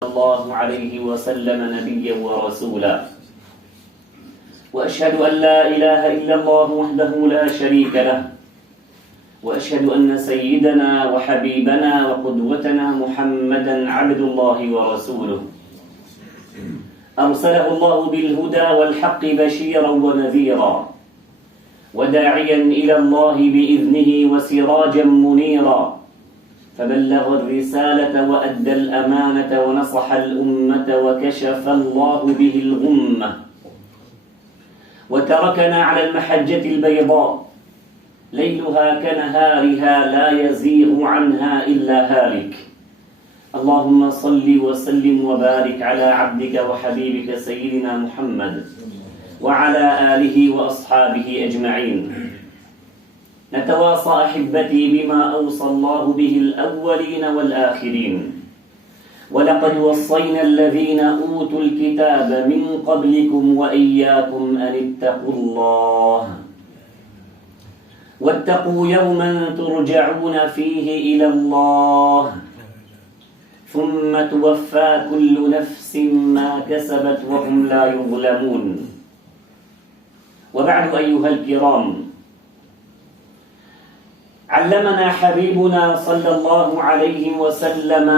الله عليه وسلم نبيا ورسولا، وأشهد أن لا إله إلا الله وحده لا شريك له، وأشهد أن سيدنا وحبيبنا وقدوتنا محمدا عبد الله ورسوله، أرسله الله بالهدى والحق بشيرا ونذيرا، وداعيا إلى الله بإذنه وسراجا منيرا، فبلغ الرسالة وأدى الأمانة ونصح الأمة وكشف الله به الغمة، وتركنا على المحجة البيضاء ليلها كنهارها لا يزيغ عنها إلا هالك. اللهم صل وسلم وبارك على عبدك وحبيبك سيدنا محمد وعلى آله وأصحابه أجمعين. نتواصى أحبتي بما أوصى الله به الأولين والآخرين، ولقد وصينا الذين أوتوا الكتاب من قبلكم وإياكم أن اتقوا الله واتقوا يوما ترجعون فيه إلى الله ثم توفى كل نفس ما كسبت وهم لا يظلمون. وبعد أيها الكرام، علمنا حبيبنا صلى الله عليه وسلم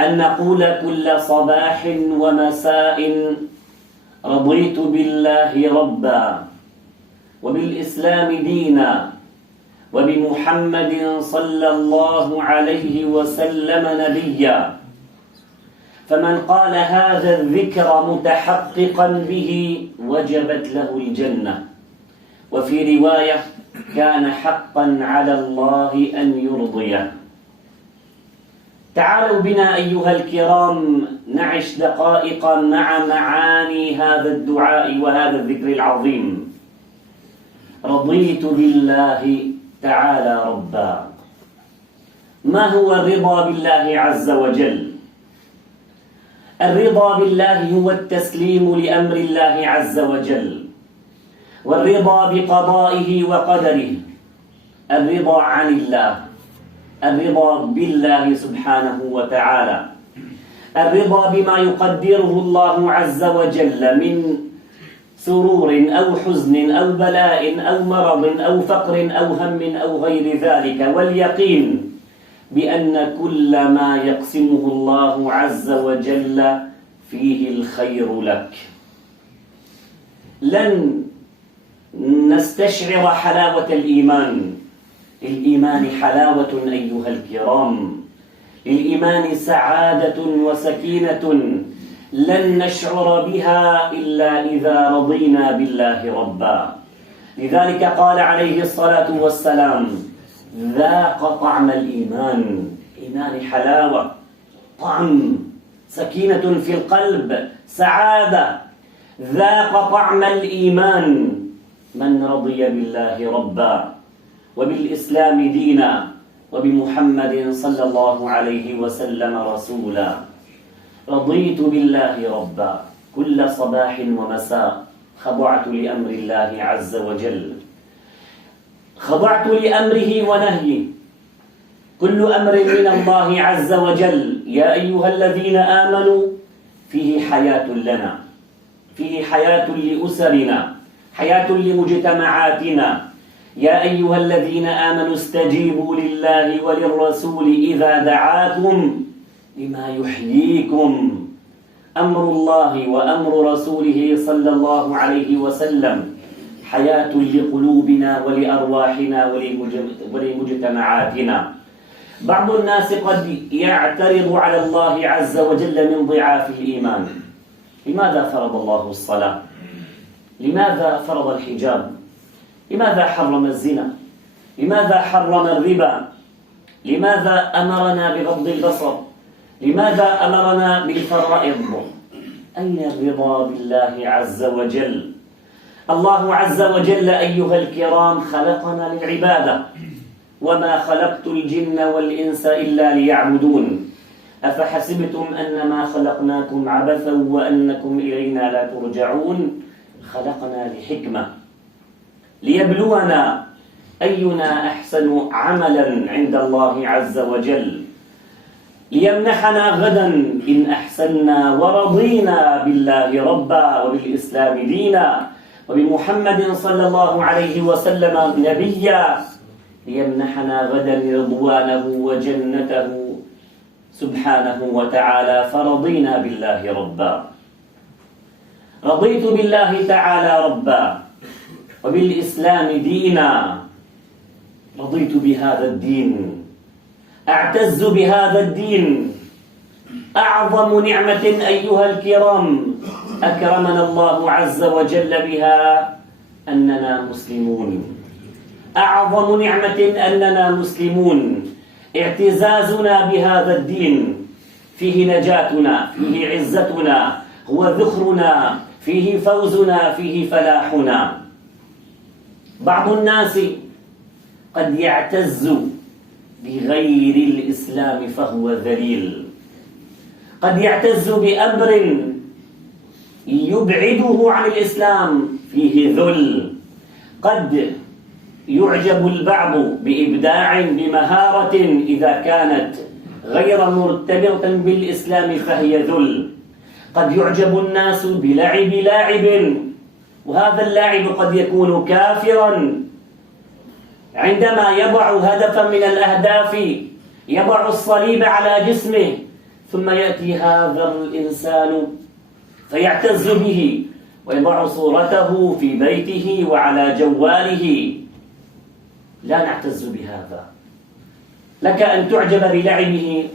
أن نقول كل صباح ومساء رضيت بالله ربا وبالإسلام دينا وبمحمد صلى الله عليه وسلم نبيا. فمن قال هذا الذكر متحققا به وجبت له الجنة، وفي رواية كان حقا على الله أن يرضيه. تعالوا بنا أيها الكرام نعش دقائق مع معاني هذا الدعاء وهذا الذكر العظيم. رضيت بالله تعالى ربا. ما هو الرضا بالله عز وجل؟ الرضا بالله هو التسليم لأمر الله عز وجل، والرضا بقضائه وقدره، الرضا عن الله، الرضا بالله سبحانه وتعالى، الرضا بما يقدره الله عز وجل من سرور أو حزن أو بلاء أو مرض أو فقر أو هم أو غير ذلك، واليقين بأن كل ما يقسمه الله عز وجل فيه الخير لك. لن نستشعر حلاوة الإيمان. الإيمان حلاوة أيها الكرام، الإيمان سعادة وسكينة لن نشعر بها إلا إذا رضينا بالله ربا. لذلك قال عليه الصلاة والسلام: ذاق طعم الإيمان. إيمان حلاوة، طعم، سكينة في القلب، سعادة. ذاق طعم الإيمان من رضي بالله ربا وبالإسلام دينا وبمحمد صلى الله عليه وسلم رسولا. رضيت بالله ربا. كل صباح ومساء خضعت لأمر الله عز وجل، خضعت لأمره ونهيه. كل أمر من الله عز وجل يا أيها الذين آمنوا فيه حياة لنا، فيه حياة لأسرنا، حياة لمجتمعاتنا. يا أيها الذين آمنوا استجيبوا لله وللرسول إذا دعاكم لما يحييكم. أمر الله وأمر رسوله صلى الله عليه وسلم حياة لقلوبنا ولأرواحنا ولمجتمعاتنا. بعض الناس قد يعترض على الله عز وجل من ضعاف الإيمان. لماذا فرض الله الصلاة؟ لماذا فرض الحجاب؟ لماذا حرم الزنا؟ لماذا حرم الربا؟ لماذا أمرنا بغض البصر؟ لماذا أمرنا بالفرائض؟ أين الرضا بالله عز وجل؟ الله عز وجل أيها الكرام خلقنا للعبادة، وما خلقت الجن والإنس إلا ليعبدون. أفحسبتم أنما خلقناكم عبثا وأنكم إلينا لا ترجعون؟ خلقنا لحكمة، ليبلونا أينا أحسن عملا عند الله عز وجل. ليمنحنا غدا إن أحسنا ورضينا بالله ربا وبالإسلام دينا وبمحمد صلى الله عليه وسلم نبيا، ليمنحنا غدا رضوانه وجنته سبحانه وتعالى، فرضينا بالله ربا. رضيت بالله تعالى ربا وبالإسلام دينا، رضيت بهذا الدين، أعتز بهذا الدين. أعظم نعمة أيها الكرام أكرمنا الله عز وجل بها أننا مسلمون. أعظم نعمة أننا مسلمون، اعتزازنا بهذا الدين، فيه نجاتنا، فيه عزتنا، هو ذخرنا، فيه فوزنا، فيه فلاحنا. بعض الناس قد يعتز بغير الإسلام فهو ذليل، قد يعتز بأمر يبعده عن الإسلام فيه ذل، قد يعجب البعض بإبداع بمهارة إذا كانت غير مرتبطة بالإسلام فهي ذل، قد يعجب الناس بلعب لاعب وهذا اللاعب قد يكون كافرا عندما يضع هدفا من الأهداف، يضع الصليب على جسمه، ثم يأتي هذا الإنسان فيعتز به ويضع صورته في بيته وعلى جواله. لا نعتز بهذا. لك أن تعجب بلعبه،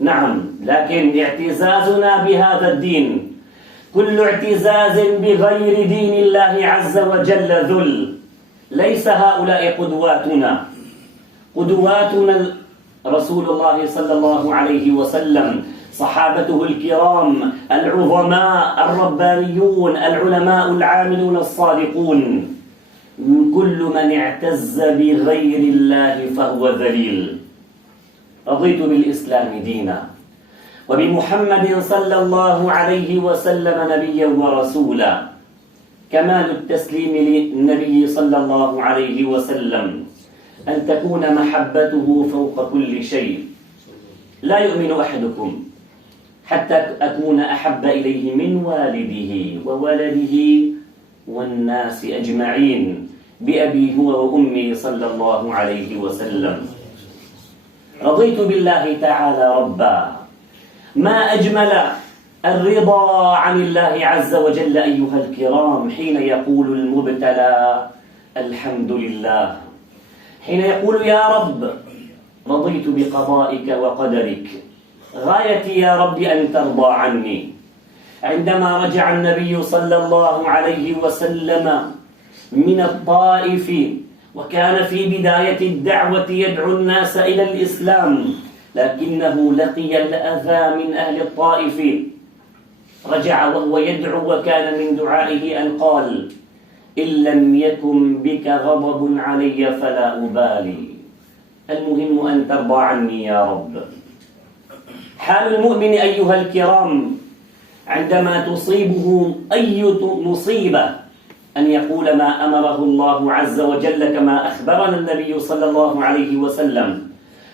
نعم، لكن اعتزازنا بهذا الدين، كل اعتزاز بغير دين الله عز وجل ذل. ليس هؤلاء قدواتنا، قدواتنا رسول الله صلى الله عليه وسلم، صحابته الكرام العظماء الربانيون العلماء العاملون الصادقون. كل من اعتز بغير الله فهو ذليل. رضيت بالإسلام دينا وبمحمد صلى الله عليه وسلم نبيا ورسولا. كمال التسليم للنبي صلى الله عليه وسلم أن تكون محبته فوق كل شيء. لا يؤمن أحدكم حتى أكون أحب إليه من والده وولده والناس أجمعين، بأبي هو وأمي صلى الله عليه وسلم. رضيت بالله تعالى ربا. ما أجمل الرضا عن الله عز وجل أيها الكرام حين يقول المبتلى الحمد لله، حين يقول يا رب رضيت بقضائك وقدرك، غايتي يا رب أن ترضى عني. عندما رجع النبي صلى الله عليه وسلم من الطائف وكان في بداية الدعوة يدعو الناس إلى الإسلام، لكنه لقي الأذى من أهل الطائف، رجع وهو يدعو وكان من دعائه أن قال إن لم يكن بك غضب علي فلا أبالي، المهم أن ترضى عني يا رب. حال المؤمن أيها الكرام عندما تصيبه أي مصيبة أن يقول ما أمره الله عز وجل، كما أخبرنا النبي صلى الله عليه وسلم: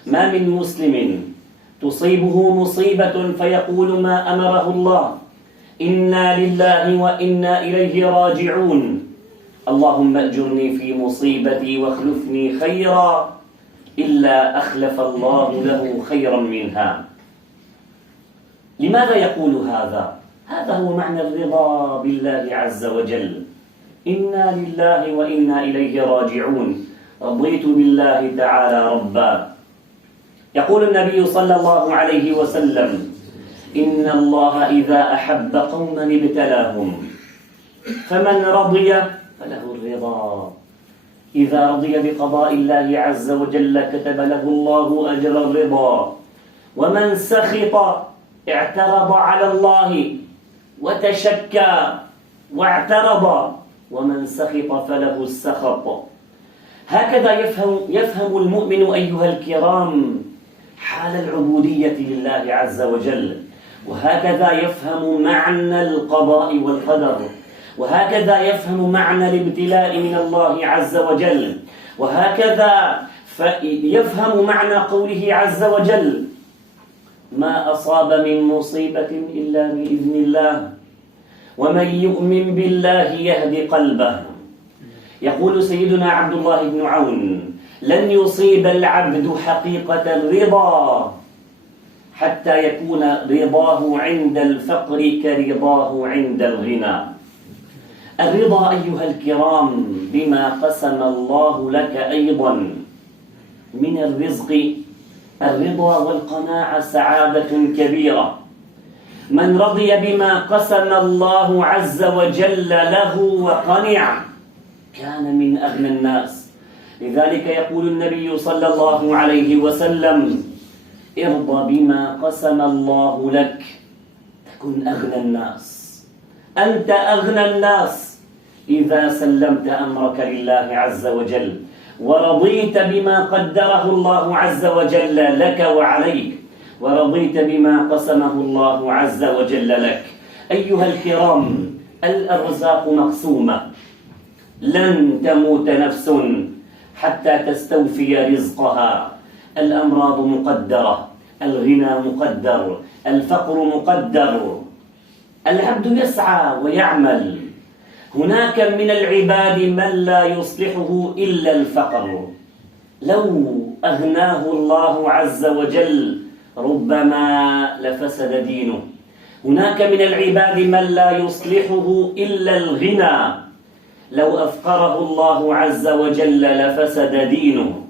ما من مسلم تصيبه مصيبة فيقول ما أمره الله، إنا لله وإنا إليه راجعون، اللهم أجرني في مصيبتي واخلفني خيرا، إلا أخلف الله له خيرا منها. لماذا يقول هذا؟ هذا هو معنى الرضا بالله عز وجل. إنا لله وإنا إليه راجعون، رضيت بالله تعالى ربا. يقول النبي صلى الله عليه وسلم: إن الله إذا أحب قوما ابتلاهم، فمن رضي فله الرضا. إذا رضي بقضاء الله عز وجل كتب له الله أجر الرضا، ومن سخط اعترض على الله وتشكى واعترض، ومن سخط فله السخط. هكذا يفهم المؤمن أيها الكرام حال العبودية لله عز وجل، وهكذا يفهم معنى القضاء والقدر، وهكذا يفهم معنى الابتلاء من الله عز وجل، وهكذا يفهم معنى قوله عز وجل: ما أصاب من مصيبة إلا بإذن الله، ومن يؤمن بالله يهد قلبه. يقول سيدنا عبد الله بن عون: لن يصيب العبد حقيقة الرضا حتى يكون رضاه عند الفقر كرضاه عند الغنى. الرضا أيها الكرام بما قسم الله لك أيضا من الرزق، الرضا والقناعة سعادة كبيرة. من رضي بما قسم الله عز وجل له وقنع كان من أغنى الناس. لذلك يقول النبي صلى الله عليه وسلم: ارض بما قسم الله لك تكن أغنى الناس. أنت أغنى الناس إذا سلمت أمرك لله عز وجل ورضيت بما قدره الله عز وجل لك وعليك، ورضيت بما قسمه الله عز وجل لك. أيها الكرام، الأرزاق مقسومة، لن تموت نفس حتى تستوفي رزقها. الأمراض مقدرة، الغنى مقدر، الفقر مقدر. العبد يسعى ويعمل. هناك من العباد من لا يصلحه إلا الفقر، لو أغناه الله عز وجل ربما لفسد دينه. هناك من العباد من لا يصلحه إلا الغنى، لو أفقره الله عز وجل لفسد دينه.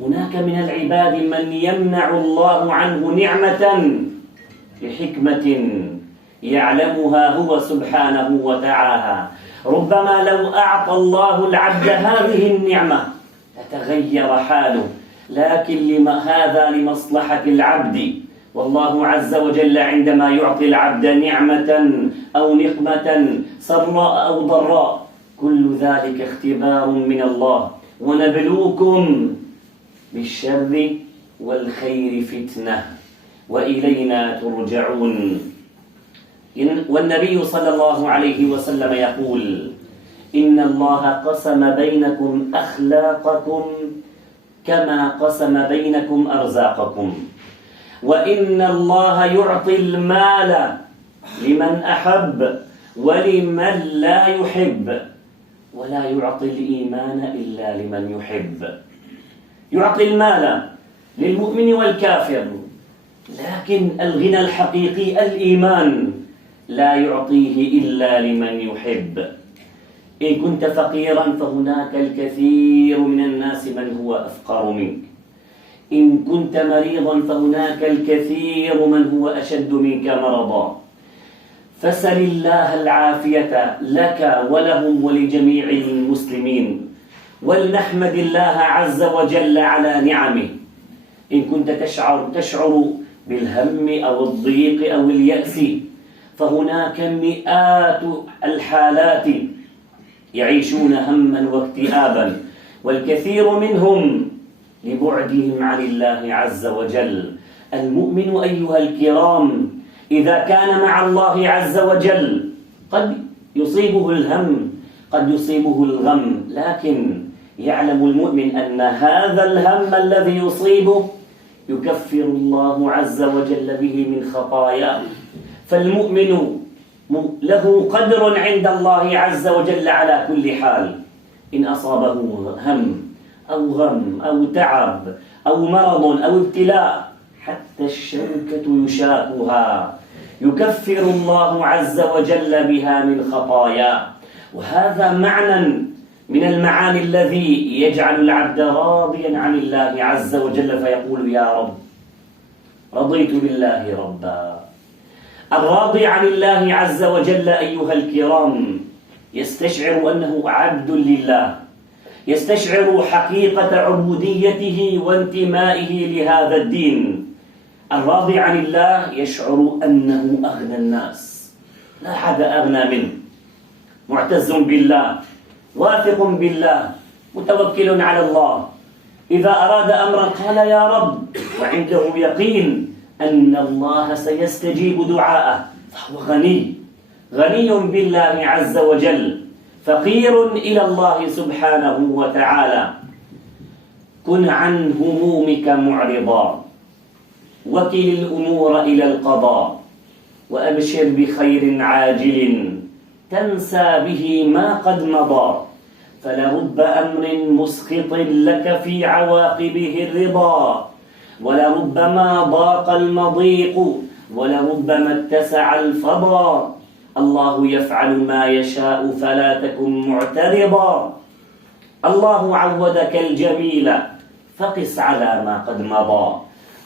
هناك من العباد من يمنع الله عنه نعمة لحكمة يعلمها هو سبحانه وتعالى. ربما لو أعطى الله العبد هذه النعمة لتغير حاله، لكن هذا لمصلحة العبد. والله عز وجل عندما يعطي العبد نعمة أو نقمة سراء أو ضراء كل ذلك اختبار من الله. ونبلوكم بالشر والخير فتنة وإلينا ترجعون. والنبي صلى الله عليه وسلم يقول: إن الله قسم بينكم أخلاقكم كما قسم بينكم أرزاقكم، وإن الله يعطي المال لمن أحب ولمن لا يحب، ولا يعطي الإيمان إلا لمن يحب. يعطي المال للمؤمن والكافر، لكن الغنى الحقيقي الإيمان لا يعطيه إلا لمن يحب. إن كنت فقيرا فهناك الكثير من الناس من هو أفقر منك. إن كنت مريضا فهناك الكثير من هو أشد منك مرضا. فسل الله العافية لك ولهم ولجميع المسلمين، ولنحمد الله عز وجل على نعمه. إن كنت تشعر بالهم أو الضيق أو اليأس فهناك مئات الحالات يعيشون هما واكتئابا، والكثير منهم لبعدهم عن الله عز وجل. المؤمن أيها الكرام إذا كان مع الله عز وجل قد يصيبه الهم، قد يصيبه الغم، لكن يعلم المؤمن أن هذا الهم الذي يصيبه يكفر الله عز وجل به من خطاياه. فالمؤمن له قدر عند الله عز وجل على كل حال. إن أصابه هم أو غم أو تعب أو مرض أو ابتلاء حتى الشوكة يشاكها يكفر الله عز وجل بها من خطاياه. وهذا معنى من المعاني الذي يجعل العبد راضيا عن الله عز وجل فيقول: يا رب رضيت بالله ربا. الراضي عن الله عز وجل أيها الكرام يستشعر أنه عبد لله، يستشعر حقيقة عبوديته وانتمائه لهذا الدين. الراضي عن الله يشعر أنه أغنى الناس، لا أحد أغنى منه، معتز بالله، واثق بالله، متوكل على الله. إذا أراد أمرا قال يا رب، وعنده يقين أن الله سيستجيب دعاءه، فهو غني بالله عز وجل، فقير إلى الله سبحانه وتعالى. كن عن همومك معرضا، وكل الأمور إلى القضاء وأبشر بخير عاجل تنسى به ما قد مضى، فلرب أمر مسخط لك في عواقبه الرضا، ولربما ضاق المضيق ولربما اتسع الفضا. الله يفعل ما يشاء فلا تكن معترضا. الله عودك الجميل فقس على ما قد مضى.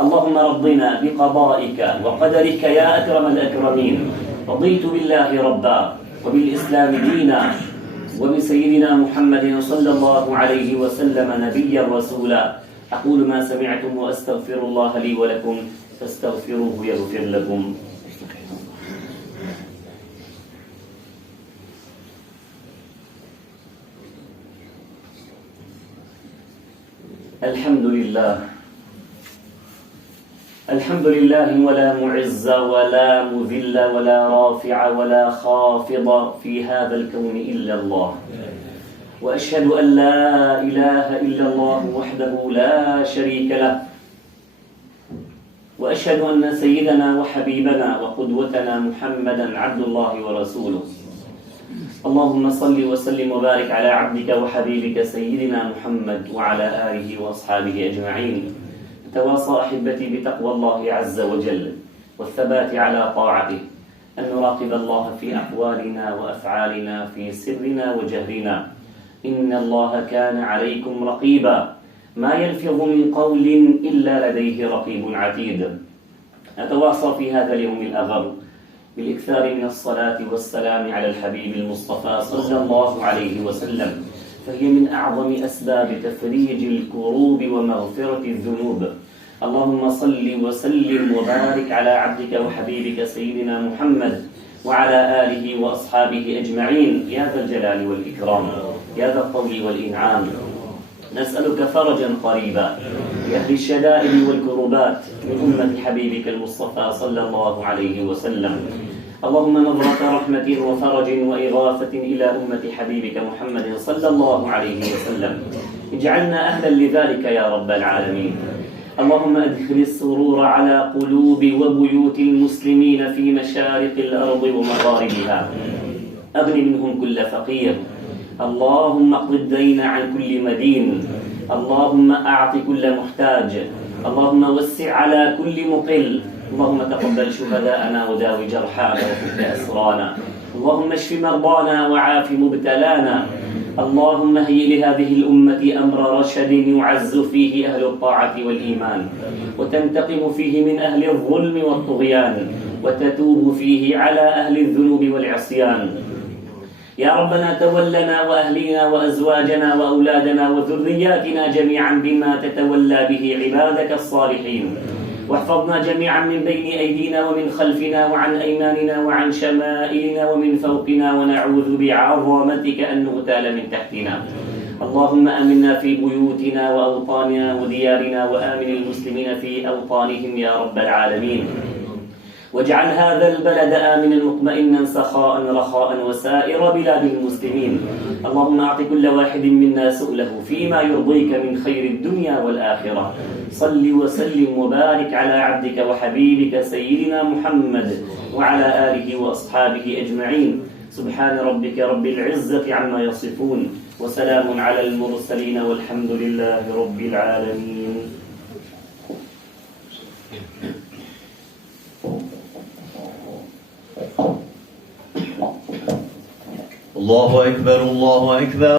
اللهم رضنا بقضائك وقدرك يا أكرم الأكرمين. رضيت بالله ربا وبالإسلام دينا وبسيدنا محمد صلى الله عليه وسلم نبيا رسولا. أقول ما سمعتم وأستغفر الله لي ولكم فاستغفروه يغفر لكم. الحمد لله، الحمد لله، ولا معز ولا مذل ولا رافع ولا خافض في هذا الكون إلا الله. وأشهد أن لا إله إلا الله وحده لا شريك له، وأشهد أن سيدنا وحبيبنا وقدوتنا محمدا عبد الله ورسوله. اللهم صل وسلم وبارك على عبدك وحبيبك سيدنا محمد وعلى آله وأصحابه أجمعين. تواصى أحبتي بتقوى الله عز وجل والثبات على طاعته، أن نراقب الله في أقوالنا وأفعالنا في سرنا وجهرنا. إن الله كان عليكم رقيبا، ما يلفظ من قول إلا لديه رقيب عتيد. أتواصى في هذا اليوم الأغر بالإكثار من الصلاة والسلام على الحبيب المصطفى صلى الله عليه وسلم، فهي من أعظم أسباب تفريج الكروب ومغفرة الذنوب. اللهم صل وسلم وبارك على عبدك وحبيبك سيدنا محمد وعلى آله وأصحابه أجمعين يا ذا الجلال والإكرام، يا ذا الطول والإنعام. نسألك فرجا قريبا لأهل الشدائد والكربات من أمة حبيبك المصطفى صلى الله عليه وسلم. اللهم نظرة رحمة وفرج وإغاثة إلى أمة حبيبك محمد صلى الله عليه وسلم. اجعلنا أهلا لذلك يا رب العالمين. اللهم أدخل السرور على قلوب وبيوت المسلمين في مشارق الأرض ومغاربها. أغن منهم كل فقير. اللهم اقض الدين عن كل مدين. اللهم أعط كل محتاج. اللهم وسع على كل مقل. اللهم تقبل شهداءنا وداوي جرحانا وفك أسرانا. اللهم اشف مرضانا وعاف مبتلانا. اللهم هيئ لهذه الأمة أمر رشد يعز فيه أهل الطاعة والإيمان، وتنتقم فيه من أهل الظلم والطغيان، وتتوب فيه على أهل الذنوب والعصيان. يا ربنا تولنا وأهلينا وأزواجنا وأولادنا وذرياتنا جميعا بما تتولى به عبادك الصالحين، واحفظنا جميعا من بين أيدينا ومن خلفنا وعن أيماننا وعن شمائلنا ومن فوقنا، ونعوذ بعظمتك أن نغتال من تحتنا. اللهم آمنا في بيوتنا وأوطاننا وديارنا، وآمن المسلمين في أوطانهم يا رب العالمين. واجعل هذا البلد آمنا مطمئنا سخاء رخاء وسائر بلاد المسلمين. اللهم أعط كل واحد منا سؤله فيما يرضيك من خير الدنيا والآخرة. صل وسلم وبارك على عبدك وحبيبك سيدنا محمد وعلى آله وأصحابه أجمعين. سبحان ربك رب العزة عما يصفون، وسلام على المرسلين، والحمد لله رب العالمين. الله أكبر، الله أكبر.